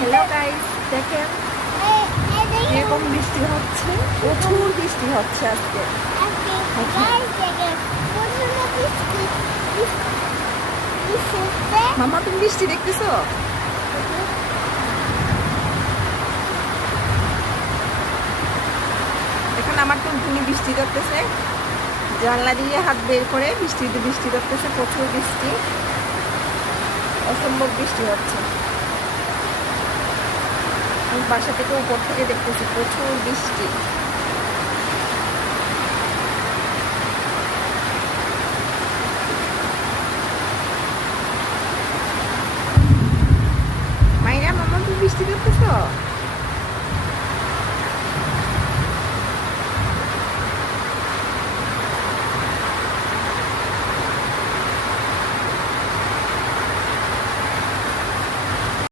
Hello guys, দেখেন এরকম বৃষ্টি হচ্ছে, প্রচুর বৃষ্টি হচ্ছে আজকে। মামা, তুমি বৃষ্টি দেখতেছো? এখন আমার টুনটুনি বৃষ্টি করতেছে, জানলা দিয়ে হাত বের করে বৃষ্টিতে বৃষ্টি করতেছে, প্রচুর বৃষ্টি, অসম্ভব বৃষ্টি হচ্ছে। আমি বাসা থেকে উপর থেকে দেখতেছি প্রচুর বৃষ্টি।